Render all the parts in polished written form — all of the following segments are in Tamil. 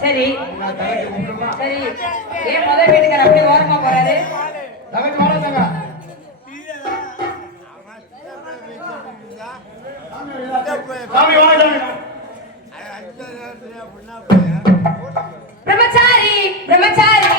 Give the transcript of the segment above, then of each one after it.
சரி சரி, ஏன் முதல் வீட்டுக்கார அப்படி ஓரமா போறாரு? பிரம்மச்சாரி பிரம்மச்சாரி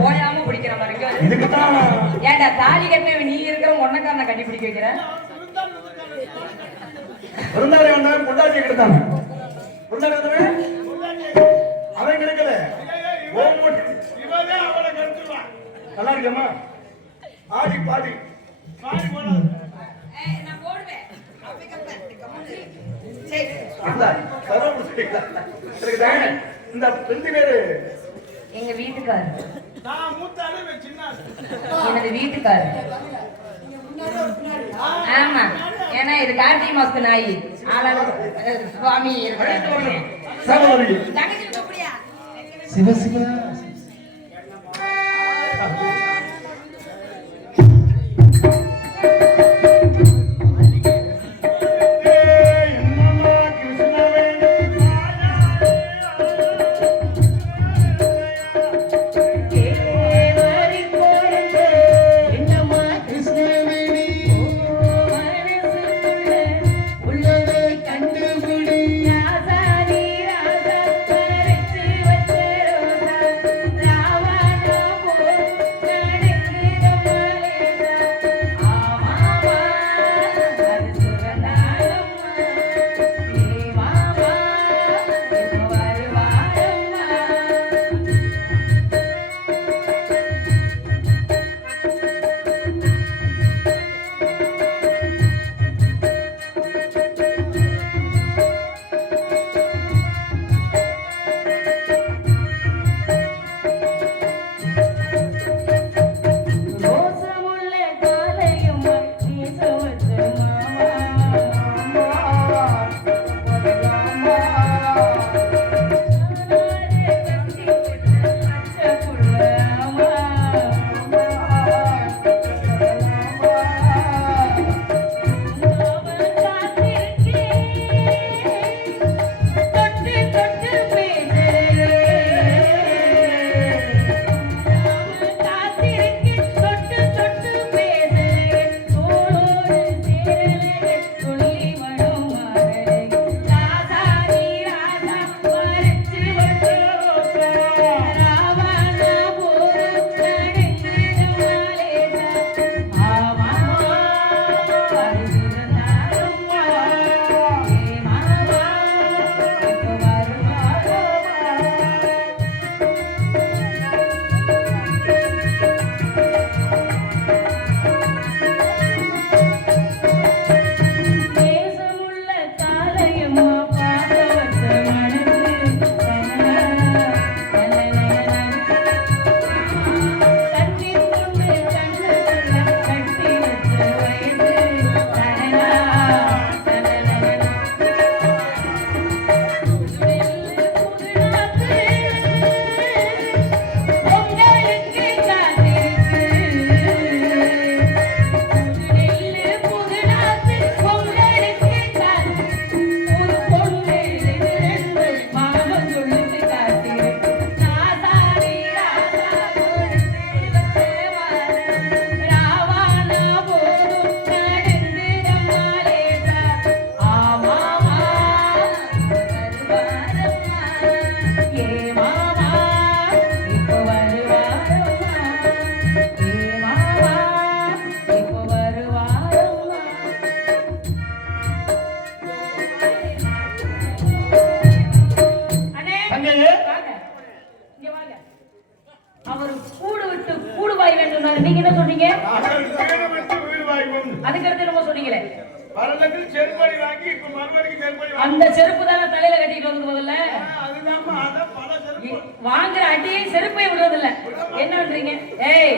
ஓயாம பிடிக்கிற மாதிரி ஏன்டா தாலி கட்ட நீ இருக்கிற ஒன்னக்காரனை கட்டி பிடிக்க வைக்கிற? பொண்டாட்டி கிடைத்தாங்க அவன் கிடைக்கல. நல்லா இருக்கமா? ஆடி பாடி பாடி போடாது. நான் போடுவேன். இந்த ரெண்டு பேரு எங்க வீட்டுக்காரர். நான் மூத்தாலே சின்ன எனது வீட்டுக்காரர். ஆமா, ஏன்னா இது கார்த்திகை மாசத்து நாய். சுவாமி சிவ சிவ அதுக்கு அடுத்து என்னமோ சொன்னீங்களே பரலத்தில் செருப்படி வாங்கி இப்ப மறுபடியும் செருப்படி வாங்கி அந்த செருப்பு தானே தலையில கட்டிட்டு வந்து முதல்ல அதுதாம்மா அதான் பல செருப்பு வாங்குற அடியை செருப்பை விடுறது இல்ல என்ன பண்றீங்க ஏய்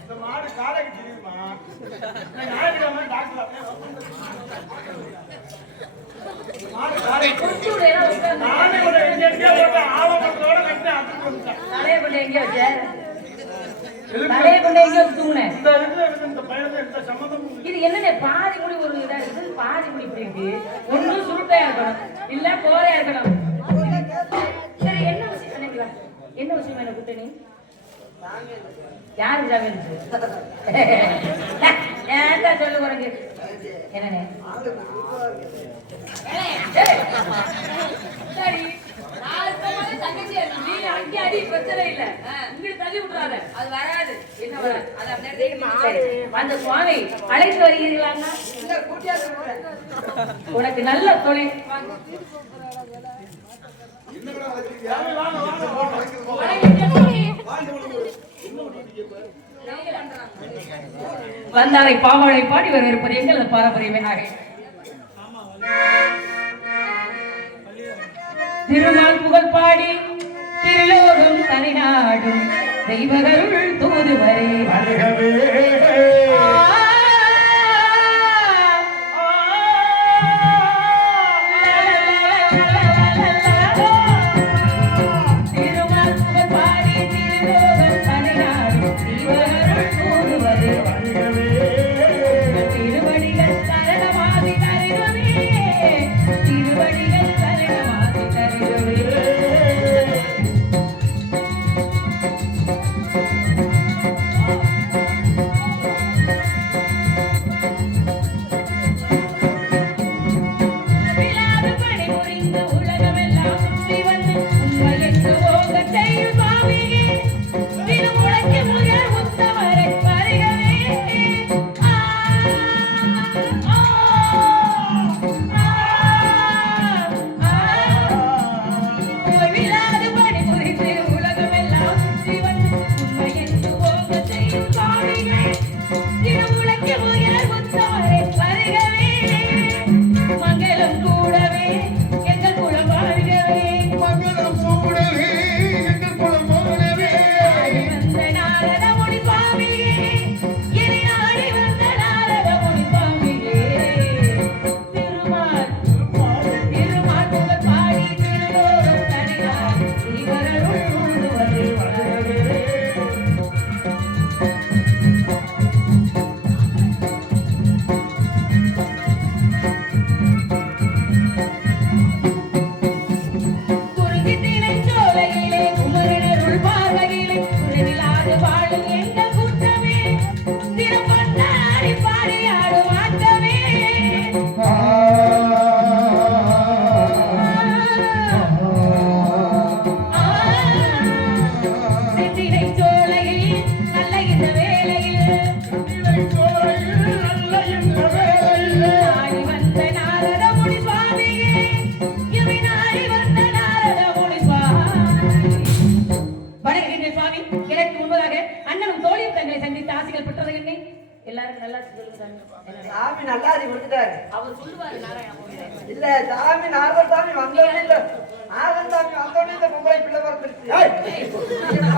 இந்த மாடு காலைக்கு தெரியுமா ஞாயிற்றுக்கிழமை டாக்டர் மாடு காலை குடிச்சு விடுறா உட்கார்ந்து நானே ஒரு எங்கேயோ போட்ட ஆவணத்தோட கட்டி அதுக்கு வந்துட்டேன் தலைய கொண்டு எங்க வச்ச தலைய கொண்டு எங்க தூங்குன இந்த இதுல இருக்கு இந்த பயணத்தை இந்த சம்மந்தமும் இது என்னன்னு பாதி முடி ஒரு இதா இருக்குது பாதி முடி இப்படி இருக்கு ஒண்ணு சுருட்டையா இருக்கணும் இல்ல கோரையா இருக்கணும் சரி என்ன விஷயம் நினைக்கிறா என்ன விஷயம் என்ன கூட்ட நீ யாரு ஜாமீன் ஏன்டா சொல்லு உனக்கு என்னண்ணே சரி அங்கே அடி பிரச்சனை இல்ல இங்கிட்டு தள்ளி விட்டுறாத அது வராது என்ன வராது அது அப்படியே அந்த சுவாமி அழைத்து வருகிறீர்களா உனக்கு நல்ல தொழில் வந்தாரை பாவாளை பாடி வரவிருப்பது எங்கள் பாரம்பரியமே ஆக திருநாள் புகழ் பாடி திருலோகம் தனிநாடும் தெய்வகருள் தூதுவரே எல்லாரும் நல்லா சொல்லுங்க சாமி நல்லாதி கொடுத்துட்டாரு. அவர் சொல்லுவாரு இல்ல சாமி நாகர் சாமி வந்தோடனே இல்ல நாகர் சாமி வந்தோடனே இந்த பொம்பளை பிள்ளை வரப்பிருச்சு.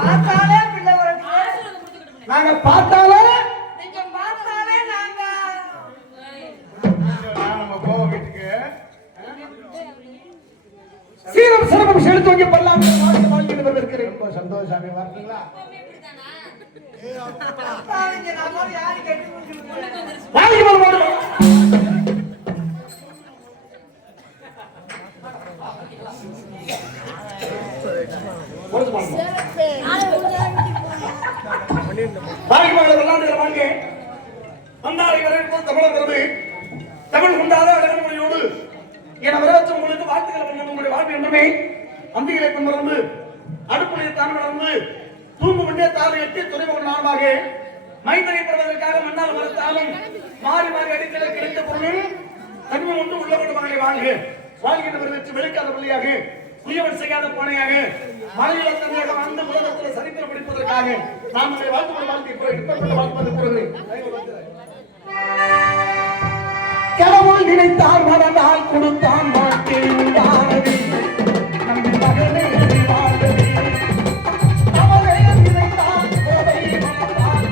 பார்த்தாலே பிள்ளை வரப்பிருச்சு. நாங்க பார்த்தாலே நீங்க பார்த்தாலே நாங்க நம்ம போவோம் வீட்டுக்கு. சீரம் சிரமம் செலுத்து வாங்கி பல்லாண்டு வாழ்க்கை இருக்கிறேன். ரொம்ப சந்தோஷம். வரீங்களா? சாமிங்க நம்ம யாரு கட்டி முடிச்சு வாங்கி வருவாங்க. வாங்கி மகளை விளையாண்டு வாங்க. வந்தாரை வரவேற்பது தமிழர் பெருமை. தமிழ் கொண்டாத அழகன் மொழியோடு என வரவேற்ற உங்களுக்கு வாழ்த்துக்களை கொண்டு உங்களுடைய வாழ்வு என்றுமே அந்திகளை கொண்டு அடுப்புடைய தான் வளர்ந்து தூங்கு முன்னே தாழ் எட்டி துறைமுக நாளமாக மைந்தனை பெறுவதற்காக மன்னால் மறுத்தாலும் மாறி மாறி அடித்தலை கிடைத்த பொருளும் தன்மை ஒன்று உள்ள கொண்டு மகளை வாழ்க வாழ்கின்ற பெருமைச்சு வெளிக்காத பள்ளியாக உயவன் செய்யாத பானையாக மலையில தனியாக வாழ்ந்து உலகத்தில் சரித்திரம் படிப்பதற்காக நான் உங்களை வாழ்த்து வாழ்த்து கூறுகிறேன். கடவுள் நினைத்தால் மனதால் கொடுத்தான் வாழ்க்கை உண்டானது நம்பி மகனே வாழ்ந்தது அவளே நினைத்தால் கோதை வந்தால்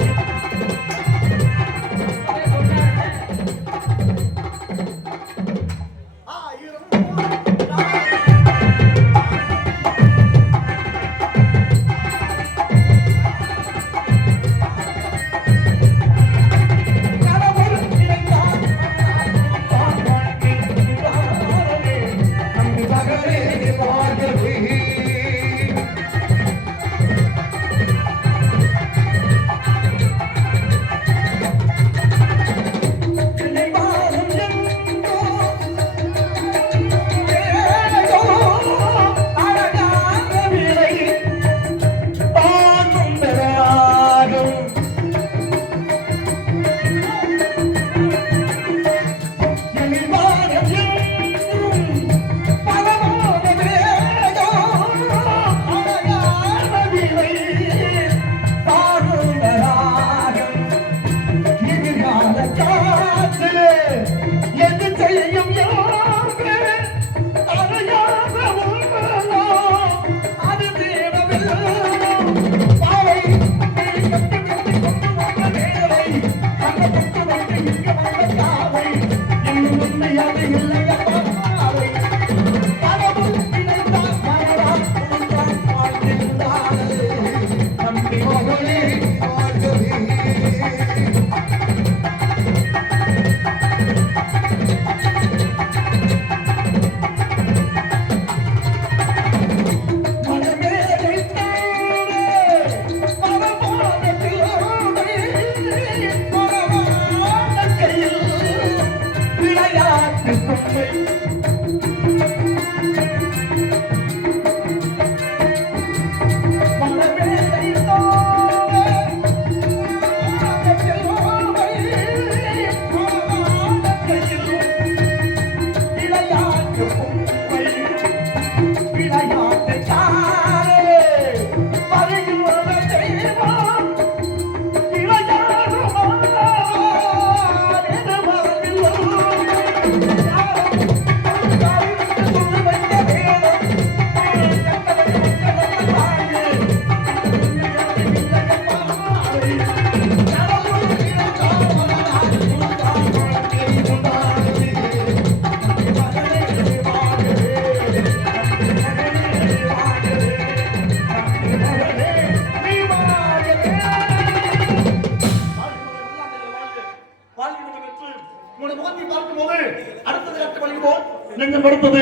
நெஞ்சம் எடுத்தது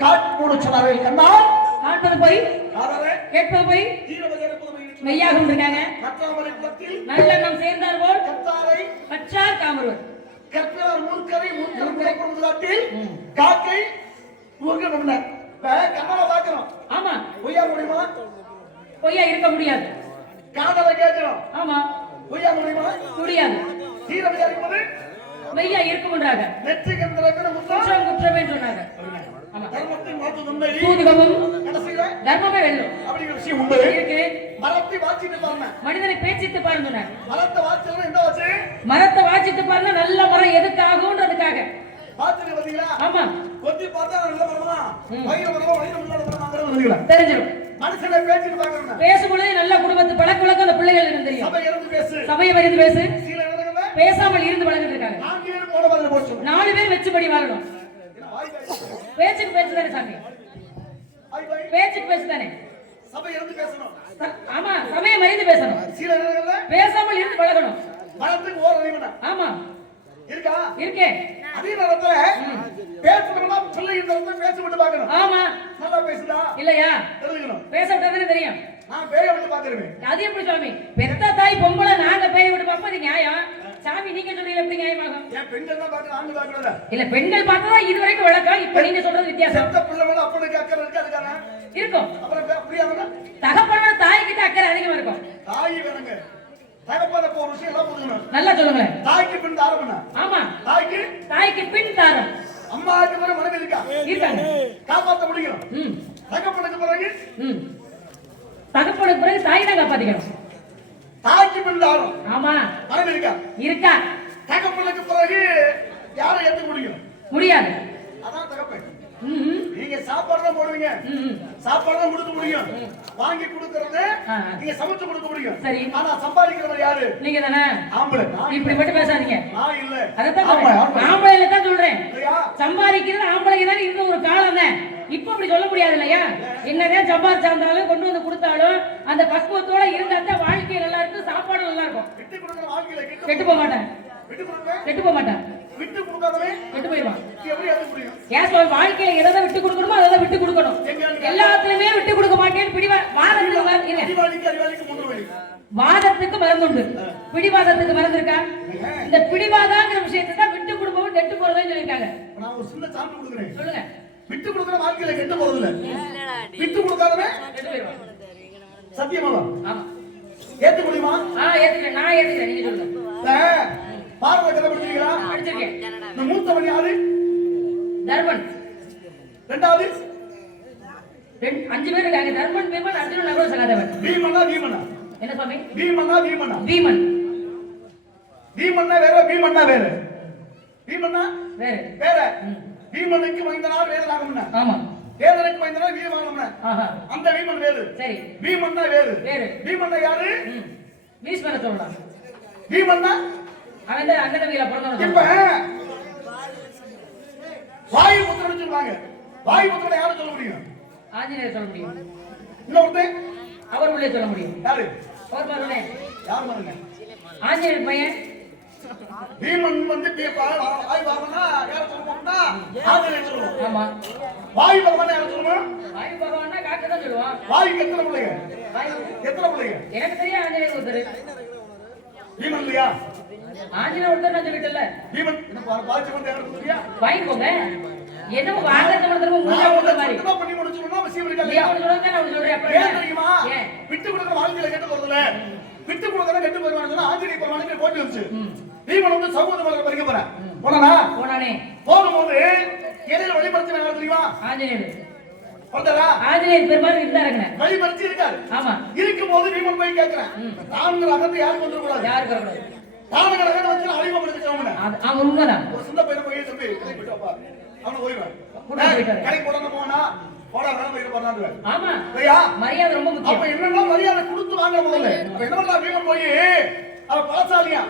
காட்போடு சொன்னார்கள் கண்ணா காட்பது போய் கேட்பது போய் மெய்யாகும் இருக்காங்க நல்லெண்ணம் சேர்ந்தார் போல் கற்றார் காமருவர் கற்றார் மூர்க்கரை மூர்க்கரை காக்கை கண்ணால பாக்குறோம். ஆமா பொய்யா முடியுமா? பொய்யா இருக்க முடியாது. காதல கேட்கிறோம். ஆமா பொய்யா முடியுமா? முடியாது. தீரமையா இருக்கும்போது மெய்யா இருக்கும்ன்றாங்க. நெற்றி கண்டலக்கன குற்றம் குற்றமே சொன்னாங்க. ஆமா தர்மத்தின் வாக்கு உண்மை. சூதுகமும் கடைசியில தர்மமே வெல்லும். அப்படிங்கிற விஷயம் உண்டு. இருக்கு. மரத்தை வாசித்து பாருங்க. மனிதனை பேசித்து பாருங்க சொன்னாங்க. மரத்தை வாசிச்சா என்ன ஆச்சு? மரத்தை வாசித்து பாருங்க நல்ல மரம் எதுக்காகும்ன்றதுக்காக. பாத்துங்க பாத்தீங்களா? ஆமா. கொத்தி பார்த்தா நல்ல மரமா? வயிறு மரமா வயிறு முன்னால மரமா தெரிஞ்சிரும். மனுஷனை பேசிட்டு பாக்கணும். பேசும்போது நல்ல குடும்பத்து பழக்க வழக்கம் அந்த பிள்ளைகள் இருந்து தெரியும். சபை இருந்து பேசு. சபையை வரிந்து பேசு. சீல நடக்கல. பேசாமல் இருந்து பழகிட்டு இருக்காங்க. 4 பேர் போட வரல போச்சு. 4 பேர் வெச்சுபடி வாழணும். பேச்சுக்கு பேசுதானே சாமி. பேச்சுக்கு பேசுதானே. சபை இருந்து பேசணும். ஆமா சமயம் அறிந்து பேசணும். சீல நடக்கல. பேசாமல் இருந்து பழகணும். மரத்துக்கு ஓர அறிவனா. ஆமா இருக்கா? இருக்கே. அதே நேரத்துல பேசணும்னா பிள்ளை இருந்தா பேச விட்டு பார்க்கணும். ஆமா நல்லா பேசுதா இல்லையா? தெரிஞ்சுக்கணும். பேச விட்டாதானே தெரியும். நான் பேய விட்டு பாக்குறேன். அது எப்படி சாமி? பெத்த தாய் பொம்பளை நாங்க பேய விட்டு பாப்போம் அது நியாயம். சாமி நீங்க சொல்றீங்க எப்படி நியாயமாகும்? ஏன் பெண்கள் தான் பாக்குறாங்க ஆண்கள் பாக்குறல? இல்ல பெண்கள் பார்த்தா இதுவரைக்கும் வழக்கம். இப்ப நீங்க சொல்றது வித்தியாசம். செத்த பிள்ளை மேல அப்பனுக்கு அக்கறை இருக்கு அதுக்கான இருக்கும். அப்புறம் புரியாதுன்னா தகப்பனோட தாய் கிட்ட அக்கறை அதிகமா இருக்கும். தாய் வேணுங்க. தகப்பன ஒரு விஷயம் எல்லாம் புரிஞ்சுக்கணும். நல்லா சொல்லுங்களேன். தாய்க்கு பின் தாரம்னா. ஆமா தாய்க்கு பின் தாரம். அம்மாவுக்கு பிறகு மனைவி இருக்கா? இருக்காங்க. காப்பாத்த முடியும். தகப்பனுக்கு பிறகு தகப்பனுக்கு பிறகு தாய் தான் காப்பாத்திக்கணும். தாக்கி பிண்டாலும் ஆமா மனம் இருக்கா இருக்கா தகப்பனுக்கு பிறகு யாரை ஏத்துக்க முடியும்? முடியாது. அதான் தகப்பன். ம் நீங்க சாப்பாடு தான் போடுவீங்க, ம் சாப்பாடு தான் கொடுக்க முடியும், வாங்கி கொடுக்கறது நீங்க சமைச்சு கொடுக்க முடியும். சரி. ஆனா சம்பாதிக்கிறவர் யாரு? நீங்க தானே. ஆம்பளை. இப்படி மட்டும் பேசாதீங்க. நான் இல்ல. அதத்தான் ஆம்பளைல தான் சொல்றேன். இல்லையா? சம்பாதிக்கிறது ஆம்பளைங்க தான் இருந்த ஒரு காலம் தான். இப்ப அப்படி சொல்ல முடியாது இல்லையா? என்னதான் சம்பாதிச்சாலும் கொண்டு வந்து கொடுத்தாலும் அந்த பக்குவத்தோட இருந்தா தான் வாழ்க்கை நல்லா இருக்கும், சாப்பாடு நல்லா இருக்கும். விட்டு கொடுக்கிற வாழ்க்கையில கெட்டு போக மாட்டேன். விட்டு கொடுக்க கெட்டு போக மாட்டேன். விட்டு கொடுக்காதவே கெட்டு போயிடுவான். எப்படி ஏத்துக்க முடியும்? ஏன் சொல்ல வாழ்க்கையில எதை விட்டு கொடுக்கணுமோ அதை விட்டு கொடுக்கணும். எல்லாத்துலயுமே விட்டு கொடுக்க மாட்டேன்னு அறிவாளிக்கு மூன்று வழி. வாதத்துக்கு மறந்துண்டு, பிடிவாதத்துக்கு மறந்து இருக்கா? இந்த பிடிவாதாங்கிற விஷயத்தை தான் விட்டு கொடுக்கவும் கெட்டு போறதுன்னு சொல்லியிருக்காங்க. நான் ஒரு சின்ன சான்று கொடுக்குறேன். சொல்லுங்க. விட்டு கொடுக்கிற வாழ்க்கையில கெட்டு போறது இல்ல, விட்டு கொடுக்காதவே கெட்டு போயிடுவான். சத்தியமாவா? ஆமா. ஏத்துக்க முடியுமா? ஏத்துக்கிறேன், நான் ஏத்துக்கிறேன். நீங்க சொல்லுங்க. பாரத கதை படிச்சிருக்கீங்களா? படிச்சிருக்கேன். இந்த மூத்தவன் யாரு? தர்மன். ரெண்டாவது 5 பேர் இருக்காங்க. தர்மன், பீமன், அர்ஜுனன், நகுல, சகாதேவன். பீமனா என்ன சுவாமி? பீமனா பீமன். பீமன்னா வேற, பீமன்னா வேற. பீமன்னா வேற வேற. பீமனுக்கு மைந்தனார் வேதனாகம்னா. ஆமா. வேதனுக்கு மைந்தனார் வீரமாகம்னா. அந்த பீமன் வேறு. சரி. பீமன்னா வேறு. பீமன்னா யாரு? பீஷ்மரை சொல்லலாம். பீமன்னா அவன் தான் அண்ணன் தம்பியில பிறந்தவன். இப்ப வாயு புத்திரன் சொல்லுவாங்க. வாயு புத்திரனை யாரும் சொல்ல முடியும்? ஆஞ்சநேயர் சொல்ல முடியும். இன்னொருத்தன் அவர் உள்ளே சொல்ல முடியும். யாரு? அவர் பாருங்க. யார் பாருங்க? ஆஞ்சநேயர் பையன். பீமன் வந்து வாயு பகவானா யார சொல்லுவோம்னா ஆஞ்சநேயர் சொல்லுவோம். ஆமா. வாயு பகவானா யார சொல்லுவோம்? வாயு பகவான்னா காக்க தான் சொல்லுவான். வாயுக்கு எத்தனை பிள்ளைங்க? எத்தனை பிள்ளைங்க? எனக்கு தெரியும் ஆஞ்சநேயர் ஒருத்தர். பீமன் இல்லையா? ஆஞ்சநேயர் ஒருத்தர் நான் சொல்லிட்டேன்ல. பீமன் என்ன பாச்சு வந்து யாரும் சொல்றியா? வாங்கிக்கோங்க. என்ன வாங்கறது மட்டும் முன்னாடி போற மாதிரி. நான் பண்ணி முடிச்சோம்னா விஷயம் இருக்கா? நீ அவன் சொல்றத நான் சொல்றேன். அப்புறம் ஏன் தெரியுமா? விட்டு கொடுக்கிற வாழ்க்கையில கெட்டு போறதுல விட்டு கொடுக்கற கெட்டு போறவங்க ஆஞ்சநேயர் பெருமானுக்கு போட்டு வந்துச்சு. பீமன் வந்து சகோதரர்கள் பறிக்க போறேன். போனானே. போகும்போது எதிர வழிபடுத்தின யார் தெரியுமா? ஆஞ்சநேயர். வந்தாரா? ஆஞ்சநேயர் பெருமாள் இருந்தாருங்க. வழிபடுத்தி இருக்காரு. ஆமா. இருக்கும்போது பீமன் போய் கேக்குறான். தானுங்கிற அகத்தை யாருக்கு வந்துட கூடாது. யாருக்கு வரக்கூடாது. தானுங்கிற அகத்தை வச்சு அழிவப்படுத்திச்சவங்க. அவன் உண்மைதான். ஒரு சின்ன பையனை போய் தம்பி கடைக்கு போயிட்டு வாப்பா. அவன போய்வான். கடைக்கு போடாம போனா போடா வேலை போயிட்டு போறாங்க. ஆமா. ஐயா மரியாதை ரொம்ப முக்கியம். அப்ப என்னன்னா மரியாதை கொடுத்து வாங்க முதல்ல. அப்ப என்ன பண்ணா பீமன் போய் அவ பாசாலியா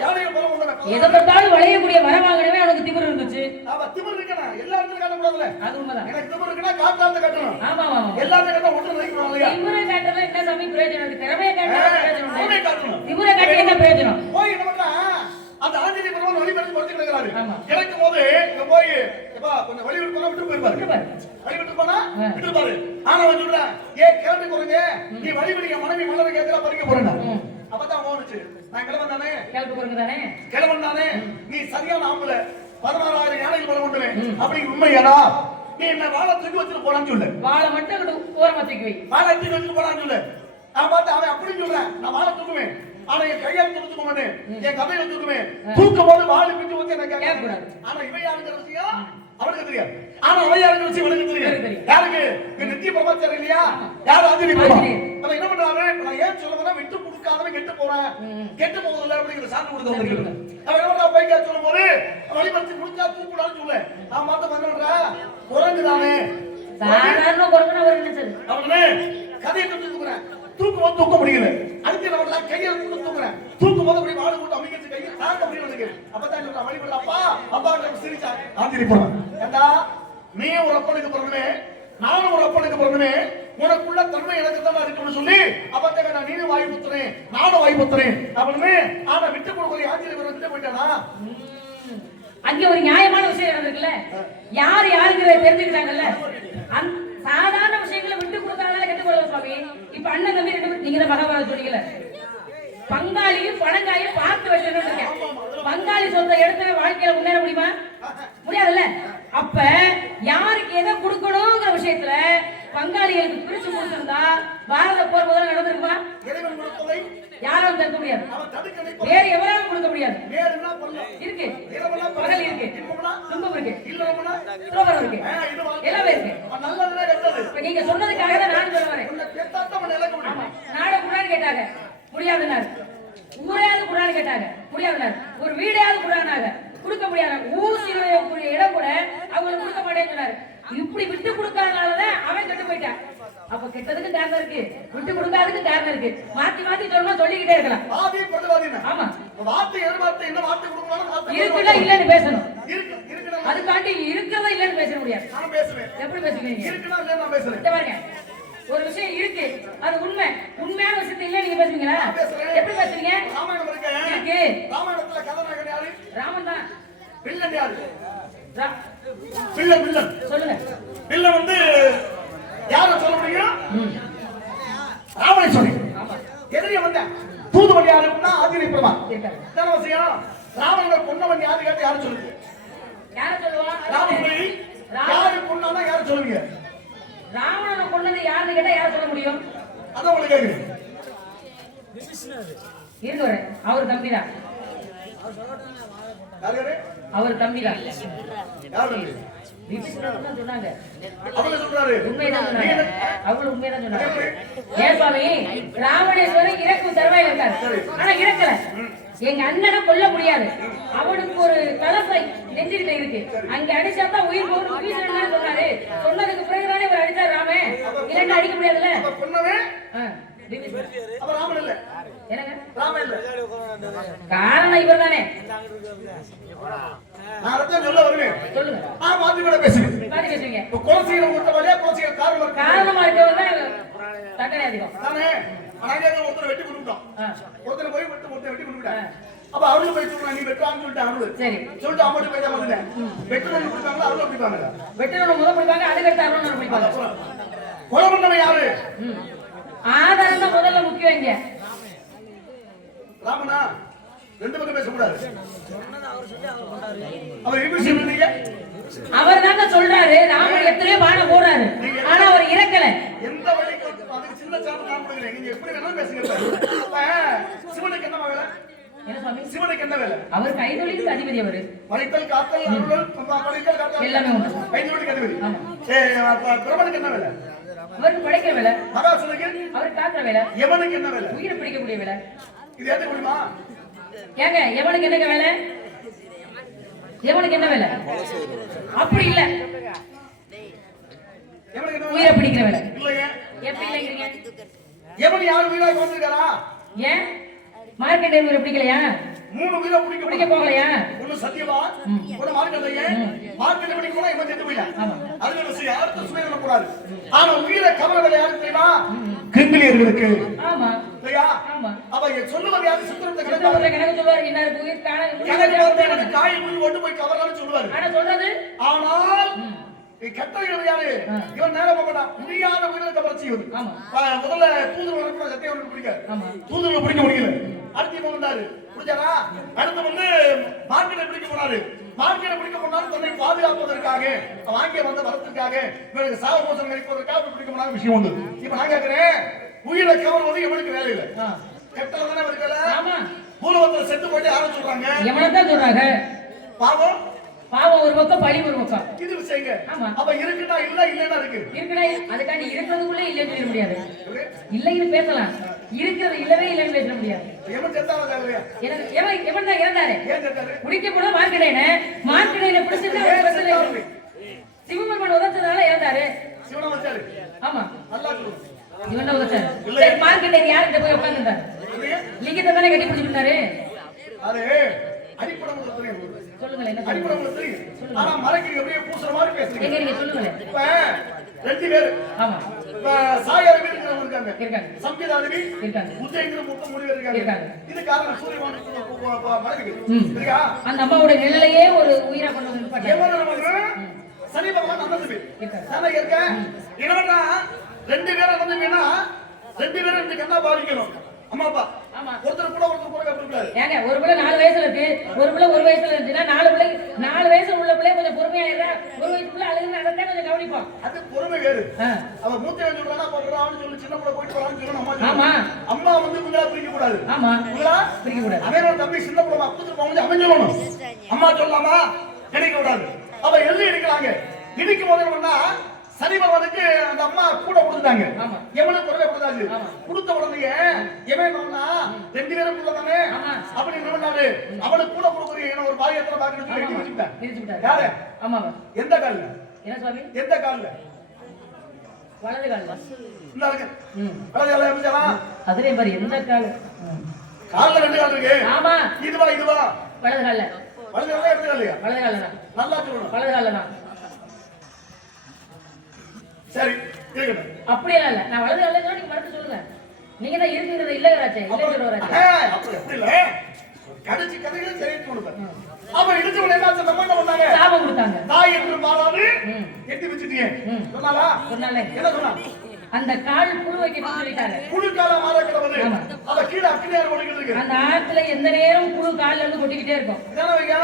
யாரையும் போல வந்தாங்க. எதை தொட்டாலும் வளையக்கூடிய வர வாங்கனவே அவனுக்கு திமிரு இருந்துச்சு. அவ திமிரு இருக்கனா எல்லா இடத்துலயும் காட்ட கூடாதுல. அது உண்மைதான். எனக்கு திமிரு இருக்கனா காட்டால கட்டணும். ஆமா ஆமா. எல்லா இடத்துலயும் ஒன்று வைக்கணும் இல்லையா? திமிரு காட்டல என்ன சாமி பிரயோஜனம் இருக்கு? திறமைய காட்டல பிரயோஜனம் திமிரு காட்டணும். திமிரு காட்டி என்ன பிரயோஜனம்? போய் என்ன பண்ணா அந்த ஆஞ்சநேயர் பெருமாள் வழிபடுத்தி படுத்து கிடக்குறாரு. ஆமா. கிடைக்கும் போது இங்க போய் எப்பா கொஞ்சம் வழி விட்டு போனா விட்டு போயிருப்பாரு. வழி விட்டு போனா விட்டு பாரு. ஆனா அவன் சொல்றான், ஏ கேட்டு போறீங்க நீ வழிபடிங்க மனைவி மலரை கேட்கற பறிக்க போறேன். அப்பதான் ஓடுச்சு. நான் கிளம்பன் தானே? கேள்வி போறங்க தானே? கிளம்பன் தானே? நீ சரியான ஆம்பளை 16,000 யானைகள் பலம் கொண்டுவேன் அப்படிங்கிற உண்மையாடா? நீ என்ன வாழை தூக்கி வச்சுட்டு போறான்னு சொல்லு. வாழை மட்டும் ஓரமா தூக்கி வை. வாழை தூக்கி வச்சுட்டு போறான்னு சொல்லு. நான் பார்த்து அவன் அப்படின்னு சொல்றேன், நான் வாழை தூக்குவேன். ஆனா என் கையால தூக்க மாட்டேன், என் கதையில தூக்குவேன். தூக்கும் போது வாழை பிஞ்சு வச்சு என்ன கேட்க கூடாது. ஆனா இவன் யாருங்கிற விஷயம் அவனுக்கு தெரியாது. ஆனா அவன் யாருங்கிற விஷயம் அவனுக்கு தெரியாது. யாருக்கு? நித்திய பிரபாச்சர் இல்லையா? யார்? ஆஞ்சநேயர் பெருமாள். அவன் என்ன பண்றாரு? நான் ஏன் சொல்ல போனா விட்டு கொடுக்காதவன் கெட்டு போறேன், கெட்டு போவதில்லை அப்படிங்கிற சான்று கொடுத்து வந்திருக்கு. அவன் என்ன பண்றா? போய் கேட்க சொல்லும் போது வழிபடுத்தி முடிச்சா தூக்கூடாதுன்னு சொல்ல. நான் பார்த்து பண்றா குரங்கு தானே. சாதாரண குரங்கு அவர் என்ன சார்? அவனே கதையை தூக்குறேன். தூக்கும்போது தூக்க முடியல. அடுத்து நம்ம கையில தூக்குறேன். தூக்கும் போது அப்படி வாழை போட்டு அமைக்கிறது கையை தாங்க முடியல. அப்பதான் சொல்றான் வழிபடல அப்பா அப்பா சிரிச்சா. ஆஞ்சநேயர் போறான். ஏண்டா நீ ஒரு அப்பனுக்கு பிறந்தனே, நானும் ஒரு அப்பனுக்கு பிறந்தனே, உனக்குள்ள தன்மை எனக்கு தான் இருக்குன்னு சொல்லி அப்பதான் நான் நீனும் வாய் புத்துறேன் நானும் வாய் புத்துறேன் அப்படின்னு. ஆனா விட்டு கொடுக்கல ஆஞ்சநேயர் விட்டு போயிட்டானா? அங்க ஒரு நியாயமான விஷயம் நடந்திருக்குல்ல. யார் யாருங்கிறத தெரிஞ்சுக்கிட்டாங்கல்ல. சாதாரண விஷயங்களை விட்டு கொடுத்தாலும் கெட்டு போறல சுவாமி. இப்ப அண்ணன் தம்பி ரெண்டு பேரும் நீங்க தான் மகாபாரதம் சொன்னீங்கல்ல. பங்காளியும் பணங்காயும் பார்த்து வைக்கணும்னு இருக்கேன். பங்காளி சொந்த இடத்துல வாழ்க்கையில முன்னேற முடியுமா? முடியாதுல்ல. அப்ப யாருக்கு எதை கொடுக்கணுங்கிற விஷயத்துல பங்காளிகளுக்கு பிரிச்சு கொடுத்திருந்தா பாரத போர் முதல்ல நடந்திருக்குமா? யாரும் தடுக்க முடியாது. வேற எவராலும் கொடுக்க முடியாது. இருக்கு பகல் இருக்கு, துன்பம் இருக்கு, துரோகம் இருக்கு, எல்லாமே இருக்கு. இப்ப நீங்க சொன்னதுக்காக தான் நான் சொல்ல வரேன். நாட முன்னாடி கேட்டாங்க முடியாதுன்னாரு. ஊரையாவது குரான் கேட்டாங்க, முடியாதுன்னாரு. ஒரு வீடையாவது குரானாங்க, கொடுக்க முடியாது. ஊசி கூடிய இடம் கூட அவங்களுக்கு கொடுக்க மாட்டேன்னு சொன்னாரு. இப்படி விட்டு கொடுக்காதனாலதான் அவன் கெட்டு போயிட்டான். அப்ப கெட்டதுக்கு காரணம் இருக்கு, விட்டு கொடுக்காததுக்கு காரணம் இருக்கு. மாத்தி மாத்தி சொல்லணும், சொல்லிக்கிட்டே இருக்கலாம். ஆமா, இருக்குல்ல இல்லன்னு பேசணும். அதுக்காண்டி இருக்கிறதா இல்லன்னு பேச முடியாது. எப்படி பேசுவீங்க? பாருங்க, ஒரு விஷயம் இருக்கு, அது உண்மை. உண்மையான விஷயத்தை இல்ல நீங்க பேசுவீங்களா? எப்படி பேசுவீங்க? இருக்கு. ராமன் தான். சொல்லுங்க. வில்லன் வந்து யார சொல்ல முடியும்? ராவணை சொல்லி. எதிரிய வந்த தூதுவன் யாருன்னா ஆதிரி பிரமா. என்ன விஷயம்? ராவணனை கொன்னவன் யாரு கேட்டு யாரு சொல்லுங்க? யார சொல்லுவா? ராவணனை யாரு கொன்னானா யாரு சொல்லுவீங்க? ராவணனை கொன்னது யாருன்னு கேட்டா யார சொல்ல முடியும்? அத உங்களுக்கு கேக்குறேன். இருங்க, அவர் தம்பிதான். யாரு? அவர் தம்பிதான். யாரு? சொன்னாங்க. அவங்க சொல்றாரு. உண்மைதான் சொன்னாங்க. அவரு உண்மைதான் சொன்னாங்க. ஏன் சுவாமி, ராவணேஸ்வரன் இறக்கும் தருவாய் இருக்காரு. ஆனா இறக்கல. எங்க அண்ணனை கொல்ல முடியாது. அவனுக்கு ஒரு தலசை நெஞ்சுக்கிட்ட இருக்கு. அங்க அடிச்சாதான் உயிர் போகும் பீசன் சொன்னாரு. சொன்னதுக்கு பிறகுதானே இவர் அடிச்சார் ராமே. இல்லன்னா அடிக்க முடியாதுல்ல. ராமன் இல்ல. என்னங்க? ராமன் இல்ல. காரணம் இவர் தானே. நான் அதான் சொல்ல வருவேன். சொல்லுங்க. நான் மாத்தி கூட பேசுறேன். மாத்தி பேசுவீங்க. இப்ப கோசியர் குற்றவாளியா கோசியர் காரணமா இருக்கவங்க தண்டனை அதிகம். தானே. அங்க ஒருத்தர் வெட்டி கொடுத்துட்டோம். ஒருத்தர் போய் ஒருத்தர் வெட்டி கொடுத்துட்டாங்க. அப்ப அவரு போய் சொல்றாங்க, நீ வெட்டுவான்னு சொல்லிட்டு அவரு. சரி. சொல்லிட்டு அம்மாட்ட போய் தான் வந்துட்டேன். வெட்டுறவங்க பிடிப்பாங்களா அவரும் பிடிப்பாங்களா? வெட்டுறவங்க முதல் பிடிப்பாங்க, அதுக்கடுத்து அவரும் பிடிப்பாங்க. கொலை பண்ணவன் யாரு? ஆதாரம் தான் முதல்ல முக்கியம் இங்க. ராமனா ரெண்டு பக்கம் பேசக்கூடாது. அவர் விமர்சனம் பண்ணீங்க. அவர் தாங்க சொல்றாரு ராமன் எத்தனையோ பானம் போறாரு, ஆனா அவர் இறக்கல. எந்த வழிக்கு அதுக்கு சின்ன சார்பு நான் கொடுக்கிறேன். நீங்க எப்படி வேணாலும் பேசுங்க. சிவனுக்கு என்ன வேலை? என்ன சுவாமி? சிவனுக்கு என்ன வேலை? அவர் கைதொழிலுக்கு அதிபதி. அவரு மறைத்தல் காத்தல் அருளல் படைத்தல் காத்தல் எல்லாமே உண்டு. கைதொழிலுக்கு அதிபதி. பிரபனுக்கு என்ன வேலை? அவருக்கு படைக்கிற வேலை. மகாசுரனுக்கு அவர் காக்குற வேலை. எவனுக்கு என்ன வேலை? உயிரை பிடிக்கக்கூடிய வேலை. இது ஏத்த முடியுமா? ஏங்க எவனுக்கு என்ன வேலை? எவனுக்கு என்ன வேலை? அப்படி இல்ல, எவனுக்கு என்ன உயிரை பிடிக்கிற வேலை இல்லையே. எப்படி இல்லைங்கிறீங்க? எவன் யாரு உயிராக வந்திருக்காரா? ஏன் மார்க்கெட் உயிரை பிடிக்கலையா? 3 உயிரை பிடிக்க போகலையா? ஒண்ணு சத்தியமா, ஒண்ணு மார்க்கெட்டையே. மார்க்கெட் பிடிக்க போனா இவன் செத்து போயிட்டான். அதுல விஷயம் யாருக்கும் சுமை வரக்கூடாது. ஆனா உயிரை கவர வேலை யாருக்கு தெரியுமா? கிங்கிலியர்களுக்கு. ஆமா இல்லையா? ஆமா. அப்ப சொல்லுவாங்க யாரு? சுத்தரத்தை கணக்கு சொல்லுவாரு. என்ன உயிர் எனக்கு காய் உயிர் ஒன்று போய் கவரலாம்னு சொல்லுவாரு. ஆனா சொல்றது, ஆனால் கட்டளைகள் யாரு? இவன் நேரம் போகலாம் முடியாத உயிரை கவர்ச்சி. முதல்ல தூதர் வளர்க்கிற சத்தியம் அவனுக்கு பிடிக்காது. தூதர்களை பிடிக்க முடியல. அடுத்து இவன் வந்தாரு, புரிஞ்சாரா? அடுத்து வந்து மார்க்கெட்டை பிடிக்க போனாரு. மார்க்கெட்டை பிடிக்க போனாலும் தன்னை பாதுகாப்பதற்காக வாங்கிய வந்த வரத்திற்காக இவனுக்கு சாவ மோசம் கிடைப்பதற்காக பிடிக்க போனாலும் விஷயம் உண்டு. இப்ப நான் கேட்கிறேன், உயிரை கவர்வது எவனுக்கு வேலை இல்லை. கெட்டல தானே இருக்கல. பூலவத்தில் செத்து போயிட்டு யாரும் சொல்றாங்க? எவனைத்தான் சொல்றாங்க. பாவம் பாவம் ஒரு பக்கம், பழி ஒரு பக்கம். இது விஷயங்க. ஆமா. அப்ப இருக்குடா இல்ல இல்லன்னா இருக்கு. இருக்குடா, அதுக்காண்டி இருக்கிறதுக்குள்ள இல்லன்னு சொல்ல முடியாது. இல்லைன்னு பேசலாம், இருக்கிறது இல்லவே இல்லன்னு பேச முடியாது. எவன் செத்தாலும் தேவையா? எவன் தான் இறந்தாரு? ஏன் செத்தாரு? குடிக்க போல மார்க்கெட்ல பிடிச்சிட்டு சிவபெருமான் உதச்சதால இறந்தாரு. சிவனை வச்சாரு. ஆமா, நல்லா சொல்லுங்க. இவன் உதச்சாரு. சரி, மார்க்கெட்ல யார்கிட்ட போய் உட்கார்ந்தாரு? லிங்கத்தை தானே கட்டி பிடிச்சிருந்தாரு. அது அடிப்படை சொல்லுங்க. என்ன அடிப்படை தெரியும்? ஆனா மரக்கிரி அப்படியே பூசுற மாதிரி பேசுறீங்க. எங்க நீங்க சொல்லுங்க. இப்ப ரெண்டு பேர். ஆமா. இப்ப சாயர் வீட்டுக்கு இருக்காங்க. சம்பிதாதேவி இருக்காங்க. உதயங்கிற முத்த முடிவு இருக்காங்க. இது காரணம் சூரியவாணி மரக்கிரி. சரியா? அந்த அம்மாவோட நிழலையே ஒரு உயிரா கொண்டு வந்து பாட்டு. சனி பகவான் அந்தது தானே இருக்க. என்னன்னா ரெண்டு பேரும் வந்தீங்கன்னா ரெண்டு பேரும் இந்த கண்ணா பாதிக்கணும். அம்மா அப்பா ஒருத்தர் கூட கப்பக்கூடாது. ஏங்க ஒரு பிள்ளை 4 வயசுல இருக்கு, ஒரு பிள்ளை 1 வயசுல இருந்துச்சுன்னா 4 வயசுல உள்ள பிள்ளை கொஞ்சம் பொறுமையா இருந்தா 1 வயசுக்குள்ள அழுகுன்னு அதான் கொஞ்சம் கவனிப்போம். அது பொறுமை வேறு. அவ மூத்தவன் சொல்றானா பண்றான்னு சொல்லி சின்ன பிள்ளை போயிட்டு வரான்னு சொல்லணும். அம்மா அம்மா வந்து உங்களா பிரிக்க கூடாது. ஆமா, உங்களா பிரிக்க கூடாது. அவன் தம்பி சின்ன பிள்ளை அப்பத்துக்கு போகும்போது அவன் சொல்லணும். அம்மா சொல்லாமா நினைக்க கூடாது. அவ எழுதி இருக்கிறாங்க. இதுக்கு முதல்ல சனி பகவானுக்கு அந்த அம்மா கூட கொடுத்தாங்க. ஆமா. எவனுக்கு குறைய கொடுத்தாங்க. ஆமா. கொடுத்த உடனே எவன் சொன்னா 2 பேரும் கொடுத்தானே ஆமா. அப்படி என்ன பண்ணாரு? அவனுக்கு கூட கொடுக்குறீங்க ஒரு பாயத்துல பாக்கணும் சொல்லி எழுதி வச்சுட்டாங்க. பிரிச்சு விட்டாரு. யாரு? ஆமாவா? எந்த கால்ல? என்ன சுவாமி? எந்த கால்ல? வலது கால்ல. இந்த இருக்கு. வலது கால்ல எப்படிடா? அதுலயே பாரு எந்த கால்? கால்ல 2 கால் இருக்கு. ஆமா. இதுவா? வலது கால்ல. வலது கால்ல இடது கால்லையா? வலது கால்ல தான். நல்லா சொல்லணும். வலது கால்ல தான். சரி இருக்கட்டும். அப்படியெல்லாம் இல்ல. நான் வலது கால்ல சொன்னா நீங்க மறுத்து சொல்லுங்க. நீங்க தான் இருக்குங்கிறது இல்லங்கறாச்சே. இல்ல சொல்றாச்சே. அப்படி அப்படி இல்ல. கடைசி கதைகளை சரின்னு சொல்லுங்க. அப்ப இடிச்ச உடனே என்ன பண்ணாங்க? சாபம் கொடுத்தாங்க. தாய் என்று மாறாது எட்டி வச்சிட்டீங்க. சொன்னாலா? சொன்னாலே. என்ன சொன்னா? அந்த கால் புழு வைக்கணும்னு சொல்லிட்டாங்க. புழு கால மாற கிடவது. அத கீழ அக்கினியார் ஓடிக்கிட்டு இருக்கு. அந்த ஆத்துல எந்த நேரம் புழு கால்ல இருந்து கொட்டிக்கிட்டே இருக்கும். என்ன வையா?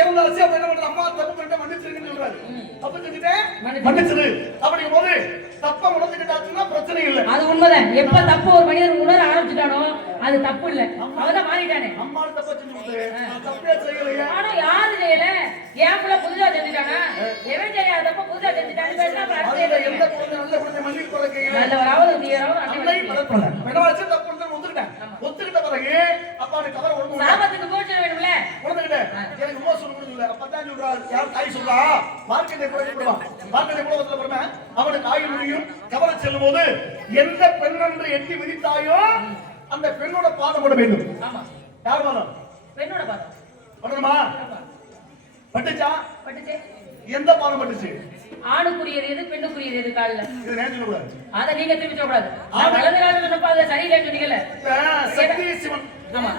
ஏன்னா அசியா பண்ண வேண்டிய அம்மா தப்பு பண்ணிட்டு மன்னிச்சிருங்கன்னு சொல்றாரு. தப்பு செஞ்சுட்டே மன்னிச்சிரு. அப்படிங்கும்போது தப்ப உணர்ந்துக்கிட்டாச்சுன்னா பிரச்சனை இல்லை. அது உண்மைதான். எப்ப தப்பு ஒரு மனிதன் உணர ஆரம்பிச்சுட்டானோ அது தப்பு இல்ல. அவதான் மாறிட்டானே. அம்மா தப்ப செஞ்சுட்டு தப்பே செய்யலையா? ஆனா யாரு செய்யல? ஏன் புள்ள புதுசா செஞ்சுட்டானா? எவன் செய்யாத தப்ப புதுசா செஞ்சுட்டான்னு பேசினா அதுல எந்த குழந்தை நல்ல குழந்தை மன்னிப்பு குறைக்கீங்க? நல்லவராவது தீயராவது அன்னை பலப்பட. என்னவாச்சு தப்பு பண்ணு ஒத்துக்கிட்டேன். ஒத்துக்கிட்ட பிறகு அப்பா நீ கவரை ஒண்ணு சாபத்துக்கு போச்சு வேணும்ல. ஒண்ணுக்கிட்டே எனக்கு உமா சொல்லணும் இல்ல. அப்பதான் சொல்றா யார் தாய் சொல்றா மார்க்கெட்டை குறைப்படுவான். மார்க்கெட்டை குறைவதுல பொறுமை அவனுக்கு ஆயுள் முடியும். கவரை செல்லும் போது எந்த பெண் என்று எட்டி விதித்தாயோ அந்த பெண்ணோட பாதம் போட வேண்டும். ஆமா. யார் பாதம்? பெண்ணோட பாதம். பண்ணணுமா? பட்டுச்சா? பட்டுச்சே. எந்த பாதம் பட்டுச்சு? ஆணுக்குரியது எது பெண்ணுக்குரியது எது கால்ல? இது நேர்ந்து கூடாது. அத நீங்க திருப்பி சொல்ல கூடாது. வலது கால்ல சொன்னப்ப அது சரியில்லைன்னு சொன்னீங்கல்ல. சக்தி சிவன். ஆமா.